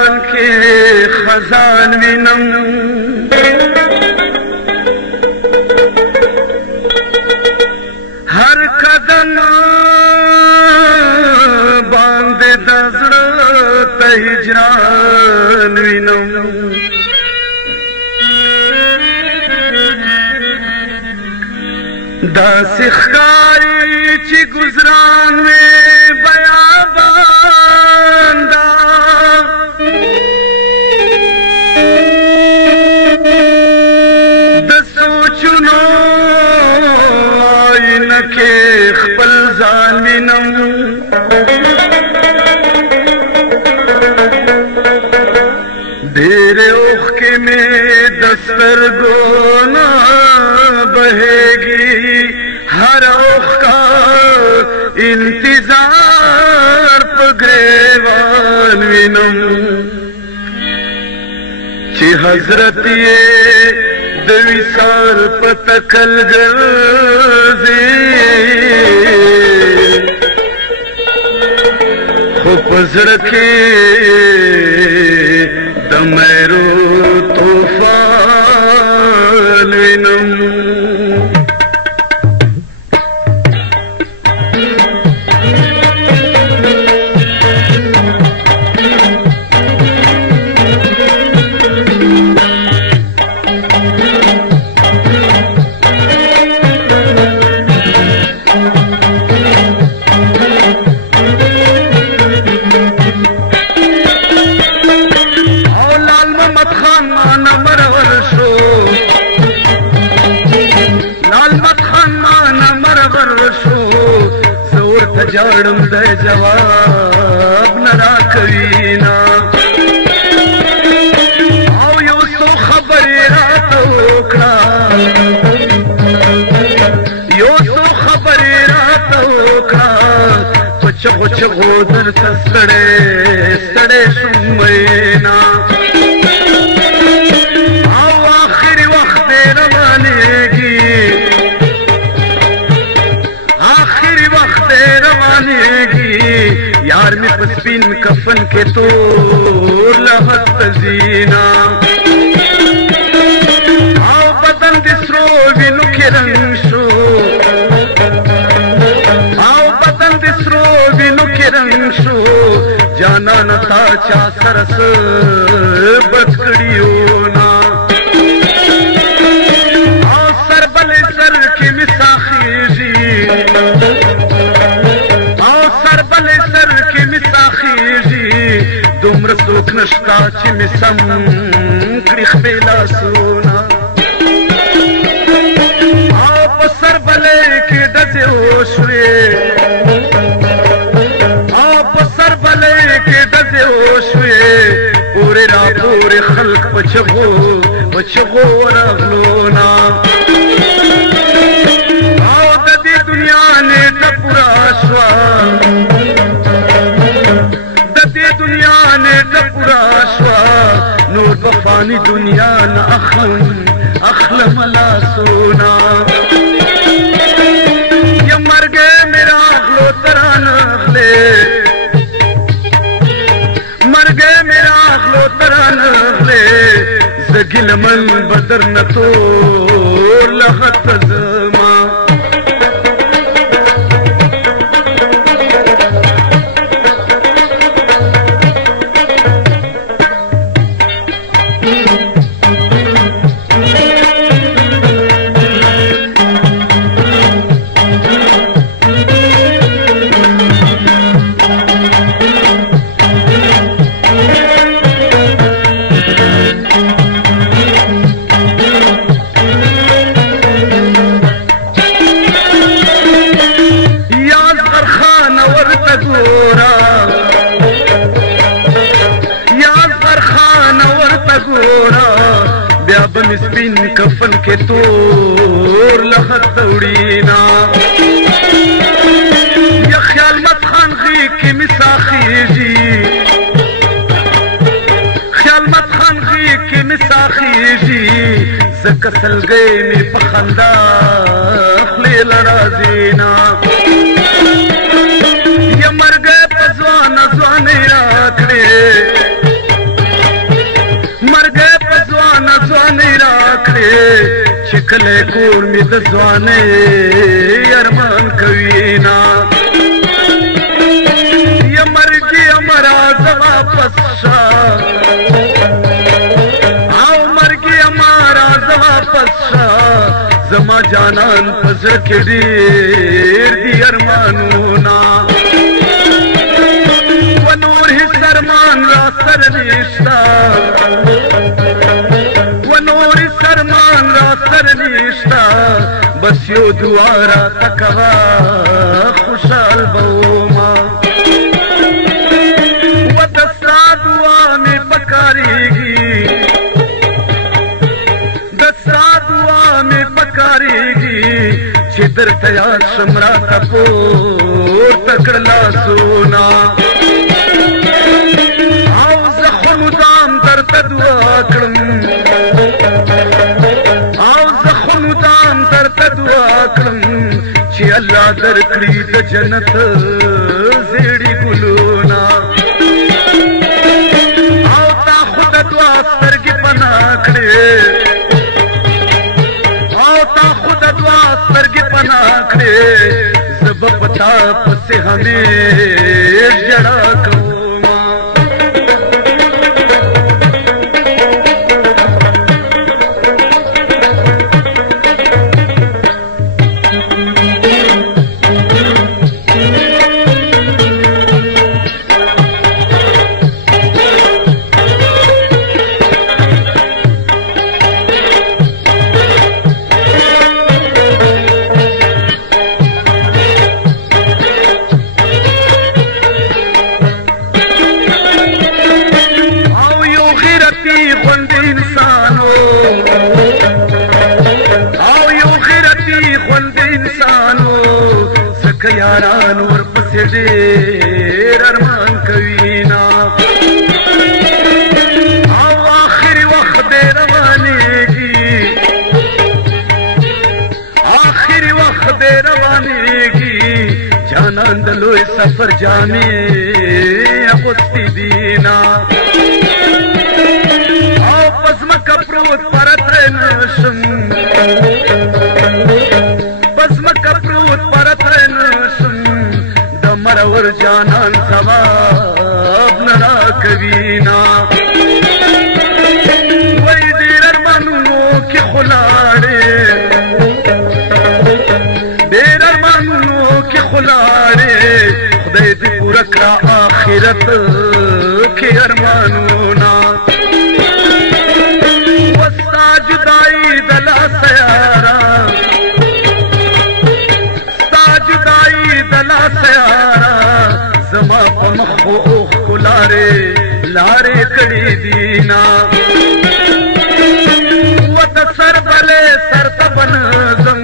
ځان کې خزان وینم هر قدم باندې د زړه ته هجران وینم داسې ښکاري چې ګزران مې بیابان دا د سوچونو آینه کې خپل ځان وینم ډېرې اوښکې مې د سترګو نه بهېږي هر اوښکه انتظار په ګریوان وینم چې حضرت یې د وصال په تکل ګرځي خو په زړه کې د مېرو طوفان وینم جاړم د جواب نه راکوي نه او یو څو خبرې راته وکړه یو څو خبرې راته وکړه په چغو چغو درته ستړی ستړی شوم مینا او آخري وخت یې روانېږي यार में पसपीन कफन के तो लहत तजीना आओ बदन दिसरो विनु के रंग शो आओ बदन दिसरो विनु के रंग शो जाना नता चा सरस बचकड़ियो ना आओ सर बले सर के मिसाखी जी دومره څوک نشته چې مې سم کړي خپې لاسونه او په سر بلې کې ډزې وشوې او په سر بلې کې ډزې وشوې پورې را پورې خلق په چغو ورغلونه او د دې دنیا نیټه پوره شوه نور بفانی دنیا نه اخلم لاسونه یا مرګ میرا اخلو تران اخلي مرګ میرا اخلو تران اخلي زګل من بدر نه تور لغت زما سپین کفن کے تور لخت وڑینا یا خیال مت خان غی کی مساخیجی خیال مت خان غی کی مساخیجی زکسل گئی می پخندا خلی لرازینا یا مر گئے پزوان ازوانی راکڑے کله کور می د ځوانۍ ارمان کوي نا یا مرګي امرا زما پس شا او مرګي امرا زما پس شا زما جانان پس کې ډېر دي ارمانونه و نور هیڅ ارمان را سره نشته بس یو دعا را تکوا خوشحال بوما و دستا دعا می پکاریگی دستا دعا می پکاریگی چی در تیاد شمرا تپور تکڑلا سونا او زخم دام در تدعا کرم چې الله درکړي د جنت زیړي ګلونه او تا خود دعا سترګې پناه کړې او تا خود دعا سترګې پناه کړې زه به په تا پسې همیش ژړا کوم یاران ورپسې ډېر ارمان کوي نا او آخري وخت دې روانېږي آخري وخت دې روانېږي جانان د لوی سفر جامې اغوستې دي نا او په ځمکه پروت پرتی نشم مرور جانان ثواب نرا کوینا وای ډېر ارمانونو کې خلاړې ډېر ارمانونو کې خلاړې خدای دې پوره کړه آخرت کې ارمانونه وستا جدائی د لاسه یارا ستا جدائی د لاسه زما په مخ اوخ کو لارې کړې دي نا و د سر بلې سر ته بنځم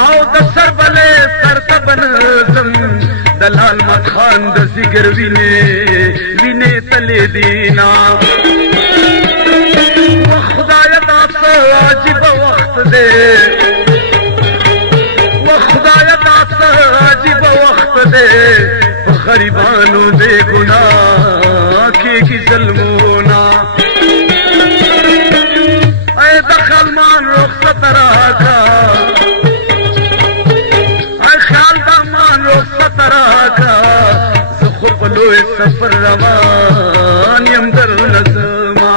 او د سر بلې سر ته بنځم د لال مات خان د ځیګر وینې تلې دي نا و خدایه دا څه عجیبه وخت دی غریبانو دے گناہ کی ظلمونا اے دخل مان رخصت راکا اے خیال دا مان رخصت راکا زخو پلوئے سفر روان یم در نظما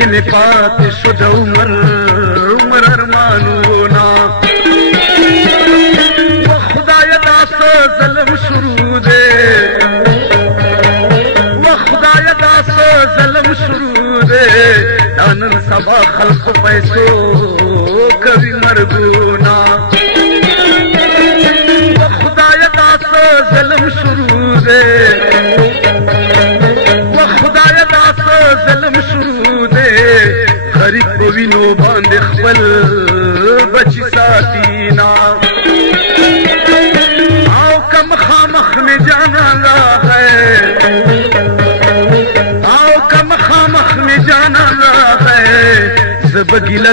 سکن پات شد عمر ارمانونا و خدای داسا ظلم شروع دے و خدای داسا ظلم شروع دے دانن سبا خلق پیسو کبھی مرگونا दे वो खुदाया दास ज़ल्म शुरू दे गरीब को विनो बांध खपल बची साथी ना आओ कम खामख में जाना ला है आओ कम खामख में जाना ला है सब गिला